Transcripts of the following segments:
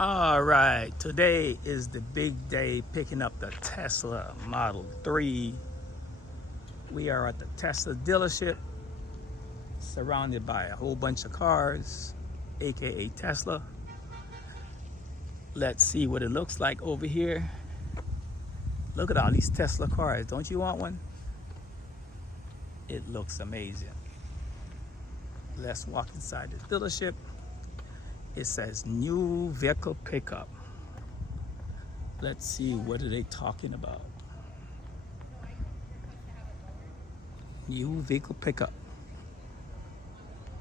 All right, today is the big day picking up the Tesla Model 3. We are at the Tesla dealership, surrounded by a whole bunch of cars, aka Tesla. Let's see what it looks like over here. Look at all these Tesla cars. Don't you want one? It looks amazing. Let's walk inside the dealership. It says new vehicle pickup. Let's see, what are they talking about? New vehicle pickup.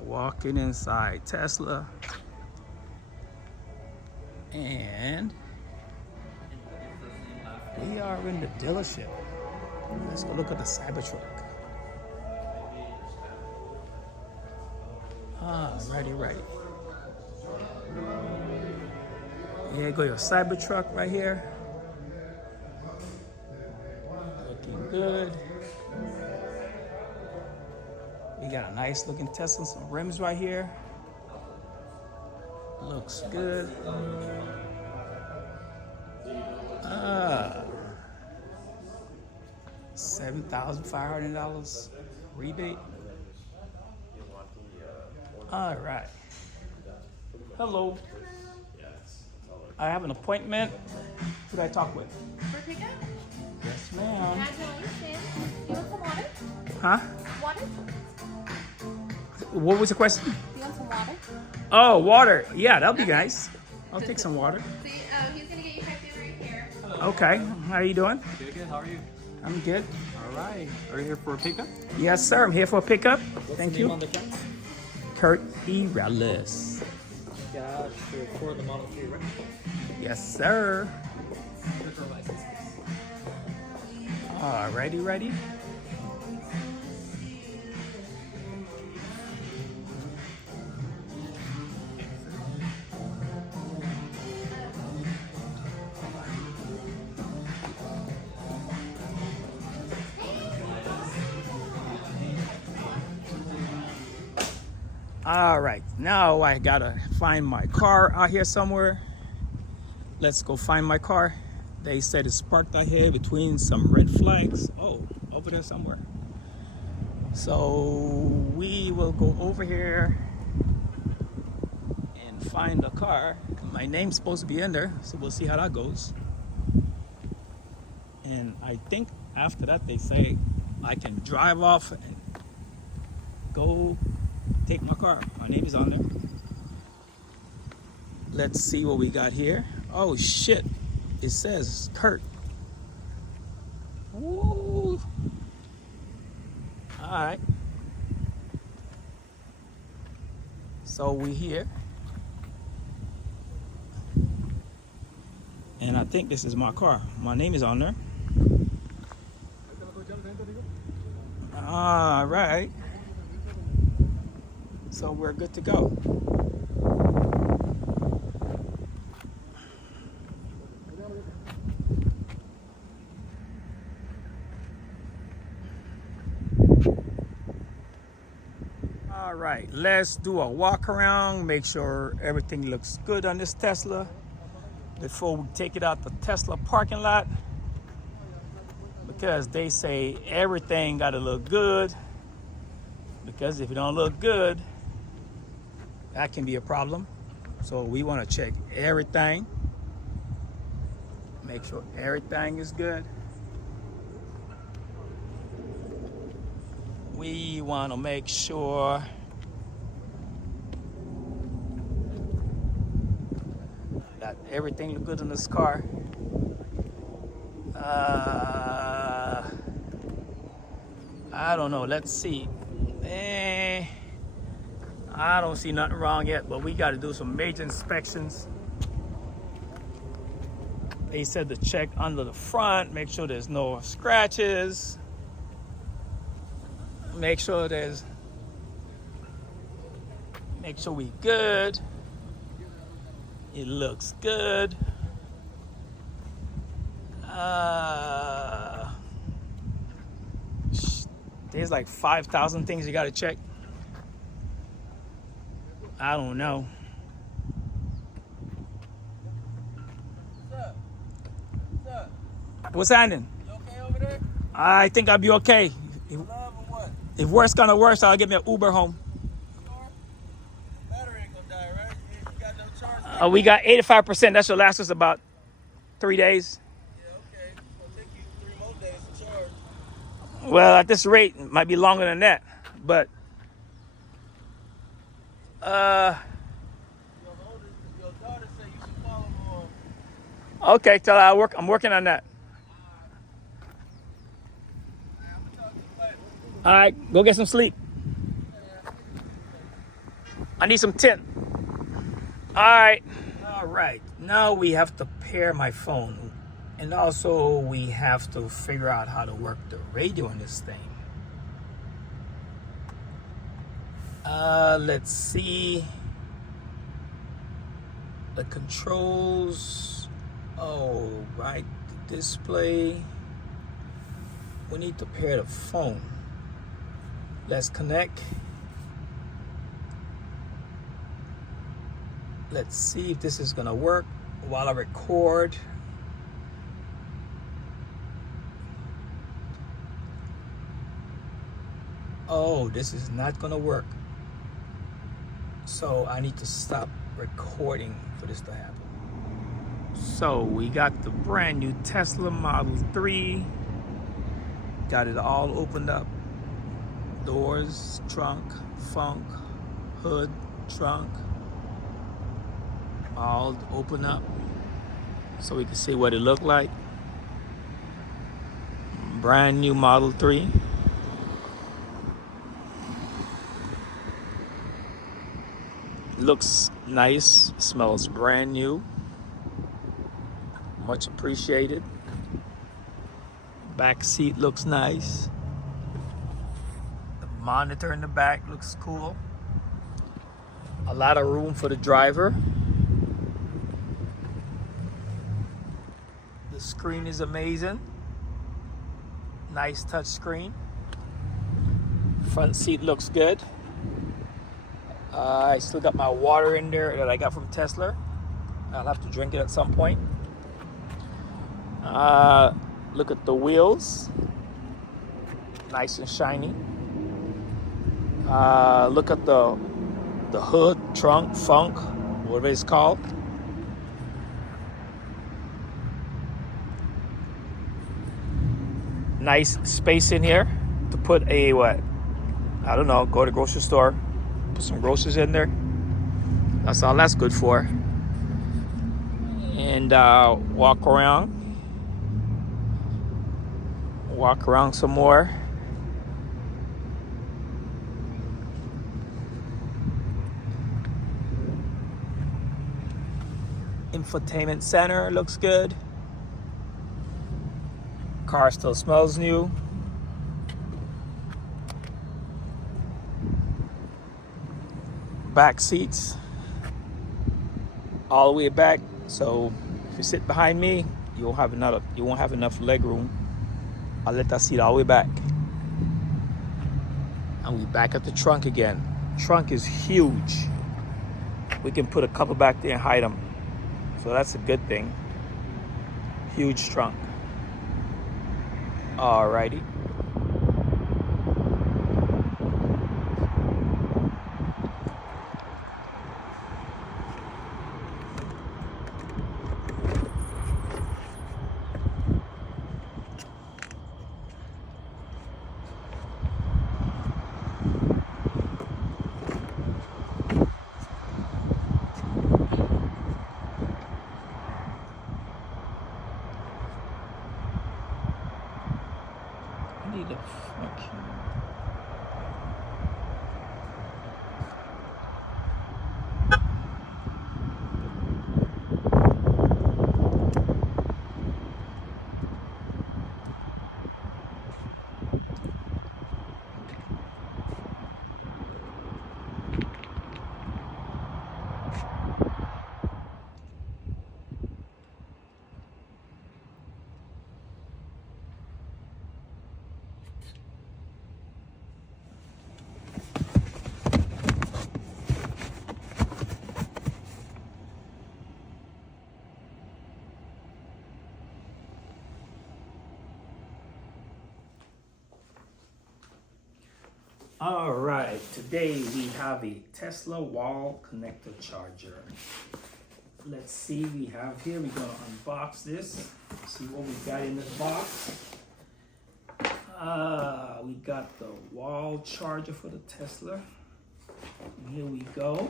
Walking inside Tesla. And we are in the dealership. Let's go look at the Cybertruck. Righty. Here go your Cybertruck right here. Looking good. We got a nice looking Tesla, some rims right here. Looks good. $7,500 rebate. All right. Hello. I have an appointment. Who do I talk with? For pickup? Yes, ma'am. Congratulations. You want some water? Huh? Water? What was the question? You want some water? Oh, water. Yeah, that'll be nice. I'll take some water. See, he's gonna get you checked in right here. Okay. How are you doing? Good. How are you? I'm good. All right. Are you here for a pickup? Yes, sir. I'm here for a pickup. What's Thank the name you. on the front? Kurt E. Rallis. Got for the Model 3, right? Yes, sir. Liquor license. Alrighty, ready? All right, now I gotta find my car out here somewhere. Let's go find my car. They said it's parked out here between some red flags. Oh, over there somewhere. So we will go over here and find the car. My name's supposed to be in there, so we'll see how that goes. And I think after that they say I can drive off and go take my car. My name is on there. Let's see what we got here. Oh shit, it says Kurt. Woo. All right. So we here. And I think this is my car. My name is on there. All right. So we're good to go. All right, let's do a walk around, make sure everything looks good on this Tesla before we take it out the Tesla parking lot, because they say everything got to look good, because if it don't look good, that can be a problem. So we want to check everything, make sure everything is good. We want to make sure that everything looks good in this car. I don't know, let's see. I don't see nothing wrong yet, but we got to do some major inspections. They said to check under the front, make sure there's no scratches. Make sure we good. It looks good. There's like 5,000 things you gotta check. I don't know. What's happening? You okay over there? I think I'll be okay. Love or what? If worse gonna worse, I'll get me an Uber home. Sure? Battery ain't gonna die, right? You got no charge? We got 85%. That should last us about 3 days. Yeah, okay. It'll take you 3 more days to charge. Well, at this rate, it might be longer than that. But Your daughter said you should follow her on. okay, tell her I'm working on that. I'm gonna talk to you later. All right, go get some sleep. I need some tint. All right. All right. Now we have to pair my phone. And also we have to figure out how to work the radio in this thing. Let's see. The controls. Oh, right. The display. We need to pair the phone. Let's connect. Let's see if this is gonna work while I record. Oh, this is not gonna work. So I need to stop recording for this to happen. So we got the brand new Tesla Model 3. Got it all opened up. Doors, trunk, funk, hood, trunk. All open up so we can see what it looked like. Brand new Model 3. Looks nice, smells brand new. Much appreciated. Back seat looks nice. The monitor in the back looks cool. A lot of room for the driver. The screen is amazing. Nice touch screen. Front seat looks good. I still got my water in there that I got from Tesla. I'll have to drink it at some point. Look at the wheels. Nice and shiny. Look at the hood, trunk, funk, whatever it's called. Nice space in here to put a what? I don't know, go to the grocery store, put some groceries in there. That's all that's good for. And walk around some more. Infotainment center looks good. Car still smells new. Back seats all the way back, so if you sit behind me, you won't have enough leg room. I'll let that seat all the way back. And we back at the trunk again. Trunk is huge. We can put a couple back there and hide them, so that's a good thing. Huge trunk. Alrighty. I need a fucking... All right, today we have a Tesla wall connector charger. Let's see, we have here, we're gonna unbox this, see what we got in this box. We got the wall charger for the Tesla. Here we go.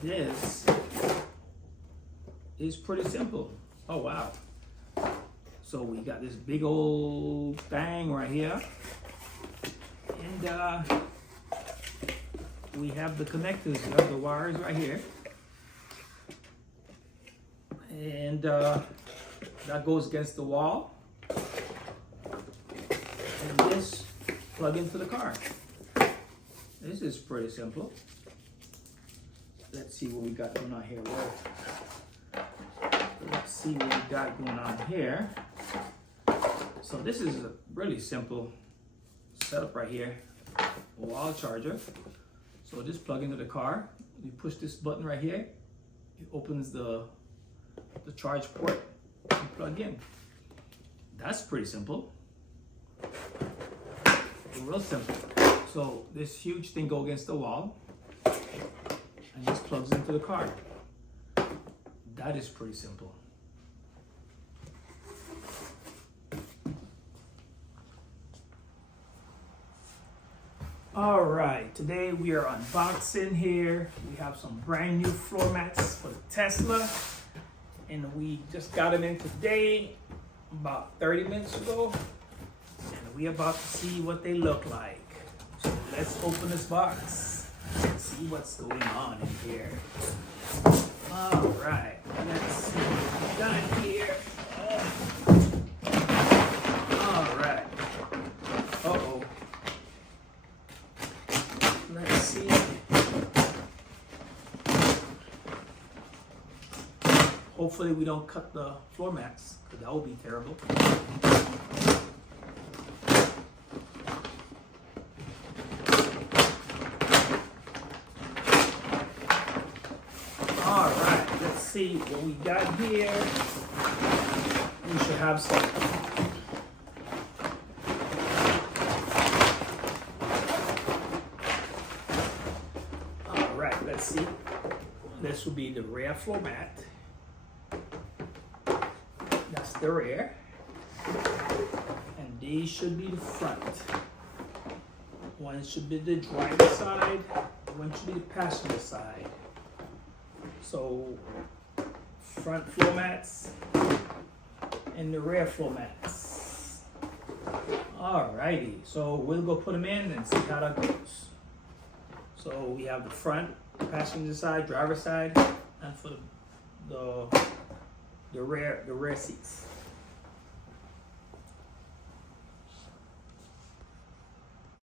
This is pretty simple. Oh wow. So we got this big old thing right here. And we have the connectors, we have the wires right here. And that goes against the wall. And this plug into the car. This is pretty simple. Let's see what we got going on here. Let's see what we got going on here. So this is a really simple setup right here. A wall charger. So just plug into the car. You push this button right here. It opens the charge port and plug in. That's pretty simple. Real simple. So this huge thing goes against the wall and just plugs into the car. That is pretty simple. All right, today we are unboxing here. We have some brand new floor mats for the Tesla, and we just got them in today, about 30 minutes ago, and we're about to see what they look like. So let's open this box and see what's going on in here. All right, let's see what we got in here. All right. Uh-oh. Let's see. Hopefully we don't cut the floor mats, because that would be terrible. All right, let's see what we got here. We should have some. All right, let's see. This will be the rear floor mat. That's the rear. And these should be the front. One should be the driver's side, one should be the passenger side. So, front floor mats and the rear floor mats. Alrighty, so we'll go put them in and see how that goes. So we have the front, passenger side, driver's side, and for the rear seats.